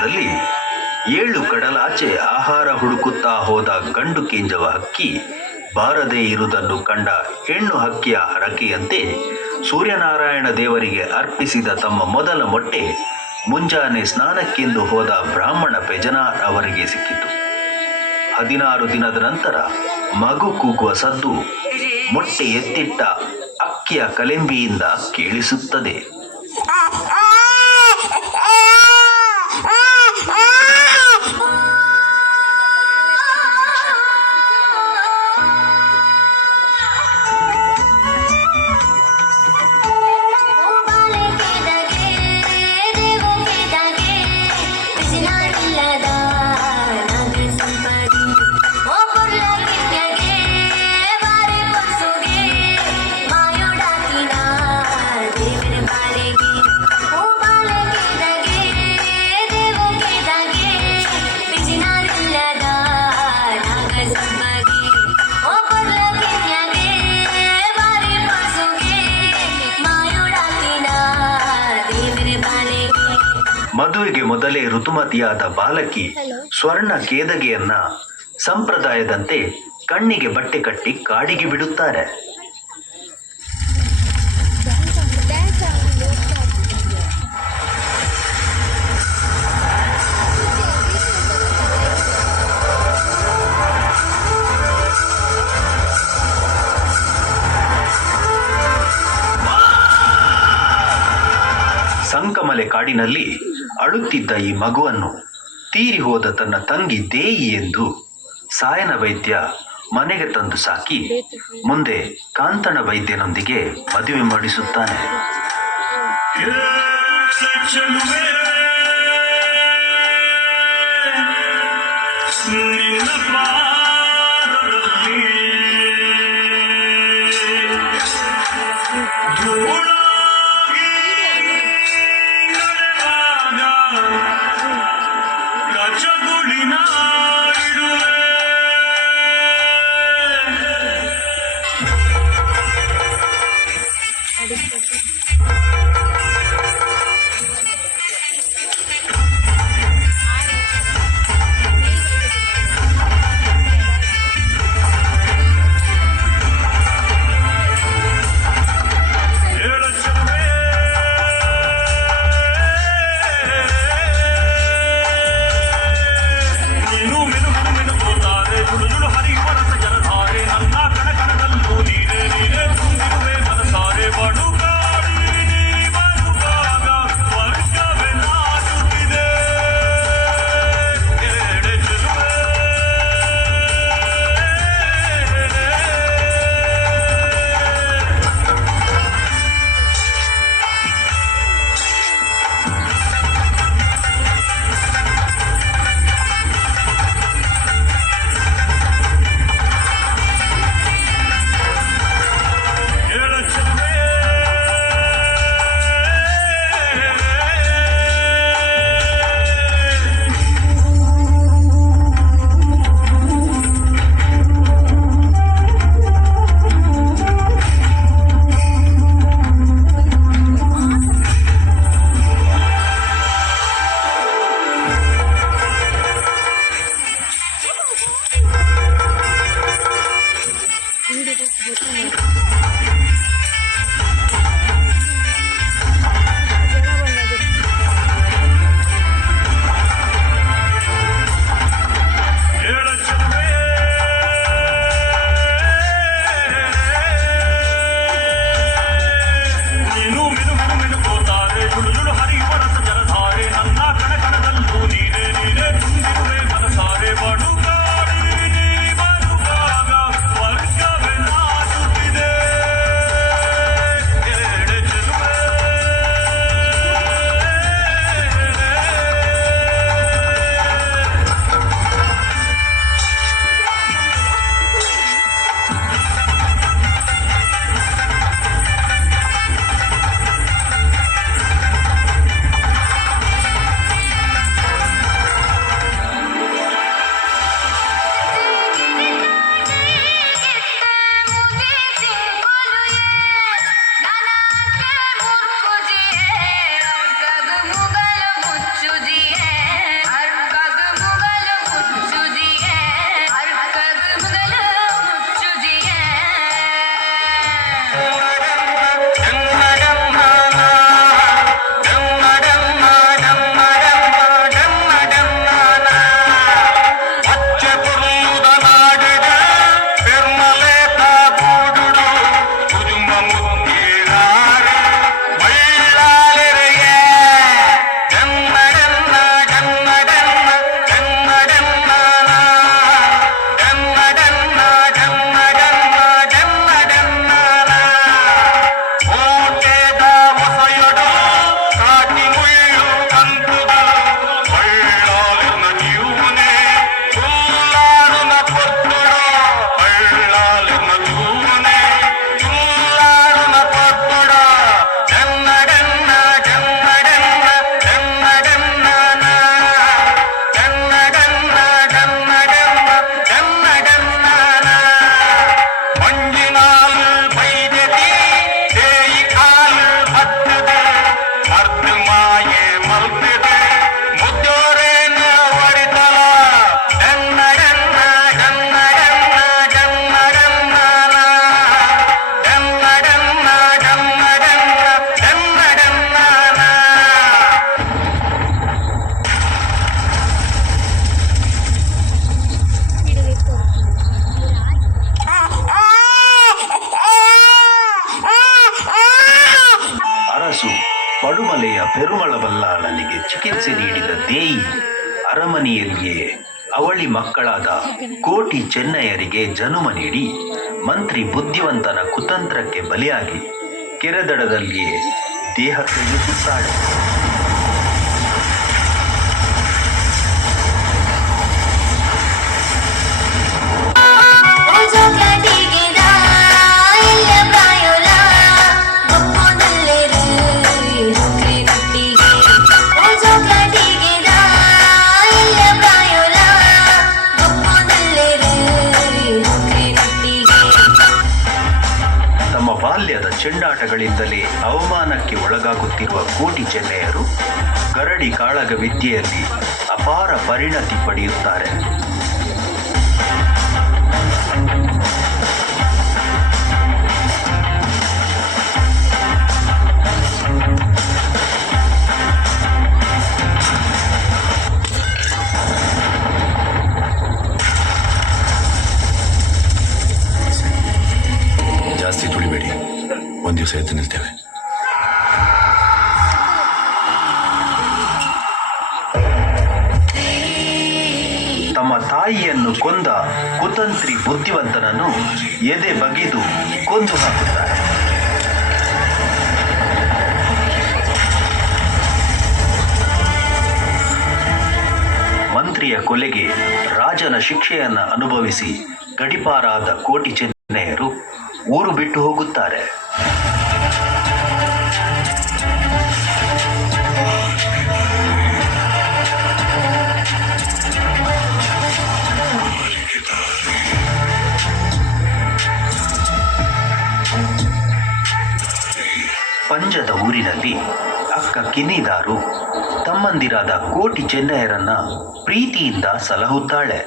ಕಾಲದಲ್ಲಿ 7 ಕಡಲಾಚೆ ಆಹಾರ ಹುಡುಕುತ್ತಾ ಹೋದ ಗಂಡು ಕೇಂಜವ ಹಕ್ಕಿ ಬಾರದೇ ಇರುವುದನ್ನು ಕಂಡ ಹೆಣ್ಣು ಹಕ್ಕಿಯ ಹರಕೆಯಂತೆ ಸೂರ್ಯನಾರಾಯಣ ದೇವರಿಗೆ ಅರ್ಪಿಸಿದ ತಮ್ಮ ಮೊದಲ ಮೊಟ್ಟೆ ಮುಂಜಾನೆ ಸ್ನಾನಕ್ಕೆಂದು ಹೋದ ಬ್ರಾಹ್ಮಣ ಪೆಜನಾರ್ ಅವರಿಗೆ ಸಿಕ್ಕಿತು. 16 ದಿನದ ನಂತರ ಮಗು ಕೂಗುವ ಸದ್ದು ಮೊಟ್ಟೆ ಎತ್ತಿಟ್ಟ ಅಕ್ಕಿಯ ಕಲೆಂಬಿಯಿಂದ ಕೇಳಿಸುತ್ತದೆ. ಮದುವೆಗೆ ಮೊದಲೇ ಋತುಮತಿಯಾದ ಬಾಲಕಿ ಸ್ವರ್ಣ ಕೇದಗೆಯನ್ನ ಸಂಪ್ರದಾಯದಂತೆ ಕಣ್ಣಿಗೆ ಬಟ್ಟೆ ಕಟ್ಟಿ ಕಾಡಿಗೆ ಬಿಡುತ್ತಾರೆ. ಸಂಕಮಲೆ ಕಾಡಿನಲ್ಲಿ ಅಳುತ್ತಿದ್ದ ಈ ಮಗುವನ್ನು ತೀರಿ ಹೋದ ತನ್ನ ತಂಗಿ ದೇಯಿ ಎಂದು ಸಾಯನ ವೈದ್ಯ ಮನೆಗೆ ತಂದು ಸಾಕಿ ಮುಂದೆ ಕಾಂತಣ ವೈದ್ಯನೊಂದಿಗೆ ಮದುವೆ ಮಾಡಿಸುತ್ತಾನೆ. ಅರಮನೆಯಲ್ಲಿಯೇ ಅವಳಿ ಮಕ್ಕಳಾದ ಕೋಟಿ ಚೆನ್ನಯ್ಯರಿಗೆ ಜನುಮ ನೀಡಿ ಮಂತ್ರಿ ಬುದ್ಧಿವಂತನ ಕುತಂತ್ರಕ್ಕೆ ಬಲಿಯಾಗಿ ಕೆರೆದಡದಲ್ಲಿಯೇ ದೇಹ ತೆಗೆಯುತ್ತಾಳೆ. ಬಾಲ್ಯದ ಚೆಂಡಾಟಗಳಿಂದಲೇ ಅವಮಾನಕ್ಕೆ ಒಳಗಾಗುತ್ತಿರುವ ಕೋಟಿ ಚೆನ್ನಯ್ಯರು ಗರಡಿ ಕಾಳಗ ವಿದ್ಯೆಯಲ್ಲಿ ಅಪಾರ ಪರಿಣತಿ ಪಡೆಯುತ್ತಾರೆ. ಜಾಸ್ತಿ ತುಳಿಬೇಡಿ, ಒಂದು ದಿವಸ ಎದ್ದು ನಿಲ್ತೇವೆ. ತಮ್ಮ ತಾಯಿಯನ್ನು ಕೊಂದ ಕುತಂತ್ರಿ ಬುದ್ಧಿವಂತನನ್ನು ಎದೆ ಬಗೆದು ಕೊಂದು ಹಾಕುತ್ತಾರೆ. ಮಂತ್ರಿಯ ಕೊಲೆಗೆ ರಾಜನ ಶಿಕ್ಷೆಯನ್ನು ಅನುಭವಿಸಿ ಗಡಿಪಾರಾದ ಕೋಟಿ ಚೆನ್ನಯ್ಯರು ಊರು ಬಿಟ್ಟು ಹೋಗುತ್ತಾರೆ. ಪಂಜದ ಊರಿನಲ್ಲಿ ಅಕ್ಕ ಕಿನ್ನಿದಾರು ತಮ್ಮಂದಿರಾದ ಕೋಟಿ ಚೆನ್ನಯ್ಯರನ್ನ ಪ್ರೀತಿಯಿಂದ ಸಲಹುತ್ತಾಳೆ.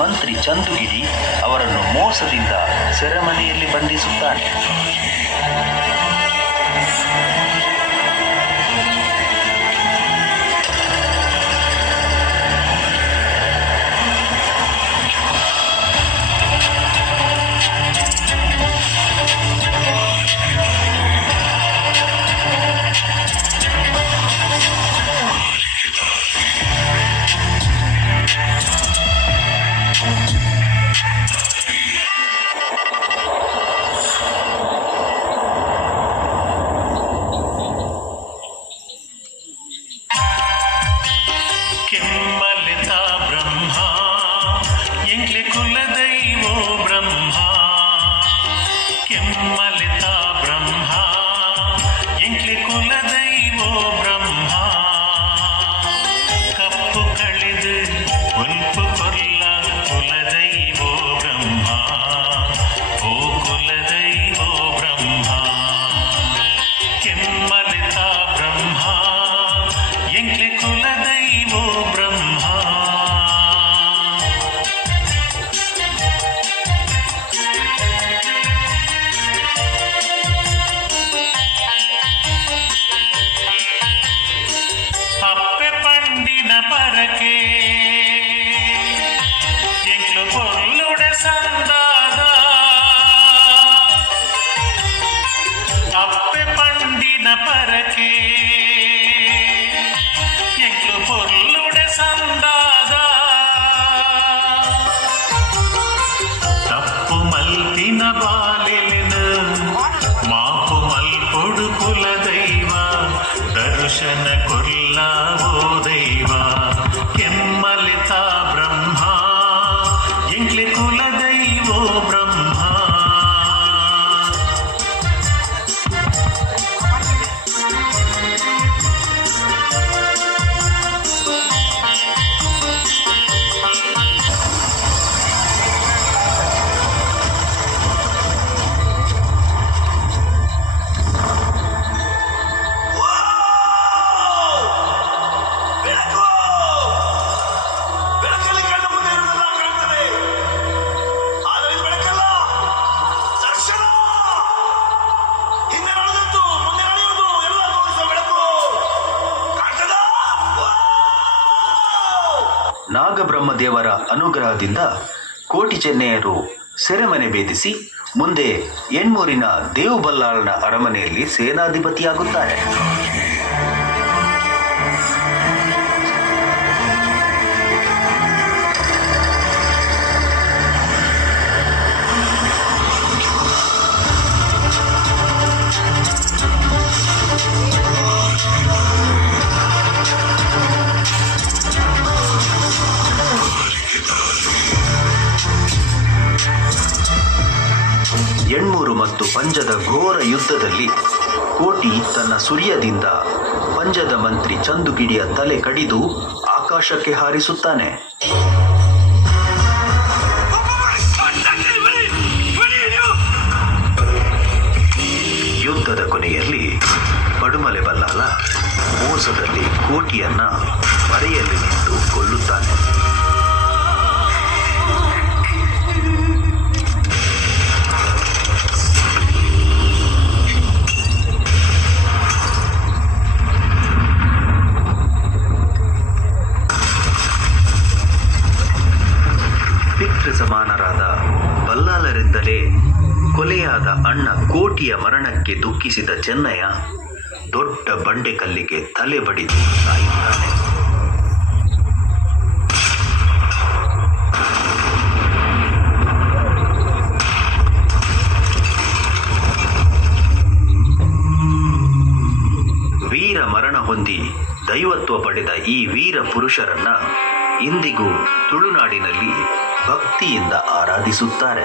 ಮಂತ್ರಿ ಚಂದುಗಿರಿ ಅವರನ್ನು ಮೋಸದಿಂದ ಸೆರೆಮನೆಯಲ್ಲಿ ಬಂಧಿಸುತ್ತಾನೆ. ಎಂಕ್ಲೆ ಕುಲದೈವೋ ಬ್ರಹ್ಮ. ಅಪ್ಪೆ ಪಂಡಿನ ಪರಕೆ ಎಂಕ್ಲು ಪೊರ್ಲುಡ ಸಂದಾದ. ಅಪ್ಪೆ ಪಂಡಿನ ಪರಕೆ ಎಂಕ್ಲು ಪೊರ್ಲುಡ ಸಂದಾದ. ತಪ್ಪು ಮಲ್ಪಿನ ಬಾಲೆಲಿನ ಮಾಪು ಮಲ್ಪೊಡು ಕುಲ ದೈವ. ದರ್ಶನ ಕೊಲ್ಲಾವೋ ದೈವ ಕೆಮ್ಮಲಿತ ಬ್ರಹ್ಮ. ಎಂಕ್ಲೆ ಕುಲ ದೈವೋ ಬ್ರಹ್ಮ. ಬೆಳಕಲ್ಲಿ ಕಣ್ಣು ಮುಂದೆ ಇರುವುದೆಲ್ಲ ಕಾಣ್ತದೆ, ಆದರೆ ಇದು ಬೆಳಕಲ್ಲ, ದರ್ಶನ. ಹಿಂದೆ ನಡೆದದ್ದು ಮುಂದೆ ನಡೆಯುವುದು ಎಲ್ಲ ತೋರಿಸುವ ಬೆಳಕು ಕಾಣ್ತದ. ನಾಗಬ್ರಹ್ಮದೇವರ ಅನುಗ್ರಹದಿಂದ ಕೋಟಿ ಚೆನ್ನೆಯರು ಸೆರೆಮನೆ ಭೇದಿಸಿ ಮುಂದೆ ಎಣ್ಮೂರಿನ ದೇವಬಲ್ಲಾಳನ ಅರಮನೆಯಲ್ಲಿ ಸೇನಾಧಿಪತಿಯಾಗುತ್ತಾರೆ. ಎಣ್ಮೂರು ಮತ್ತು ಪಂಜದ ಘೋರ ಯುದ್ಧದಲ್ಲಿ ಕೋಟಿ ತನ್ನ ಸುರ್ಯದಿಂದ ಪಂಜದ ಮಂತ್ರಿ ಚಂದುಗಿಡಿಯ ತಲೆ ಕಡಿದು ಆಕಾಶಕ್ಕೆ ಹಾರಿಸುತ್ತಾನೆ. ಯುದ್ಧದ ಕೊನೆಯಲ್ಲಿ ಪಡುಮಲೆ ಬಲ್ಲಾಳ ಮೋಸದಲ್ಲಿ ಕೋಟಿಯನ್ನ ಮರೆಯಲ್ಲಿ ನಿಂತು ಕೊಲ್ಲುತ್ತಾನೆ. ಪಿತೃ ಸಮಾನರಾದ ಬಲ್ಲಾಳರಿಂದಲೇ ಕೊಲೆಯಾದ ಅಣ್ಣ ಕೋಟಿಯ ಮರಣಕ್ಕೆ ದುಃಖಿಸಿದ ಚೆನ್ನಯ್ಯ ದೊಡ್ಡ ಬಂಡೆಕಲ್ಲಿಗೆ ತಲೆ ಬಡಿದು ಸಾಯುತ್ತಾನೆ. ವೀರ ಮರಣ ಹೊಂದಿ ದೈವತ್ವ ಪಡೆದ ಈ ವೀರ ಪುರುಷರನ್ನ ಇಂದಿಗೂ ತುಳುನಾಡಿನಲ್ಲಿ ಭಕ್ತಿಯಿಂದ ಆರಾಧಿಸುತ್ತಾರೆ.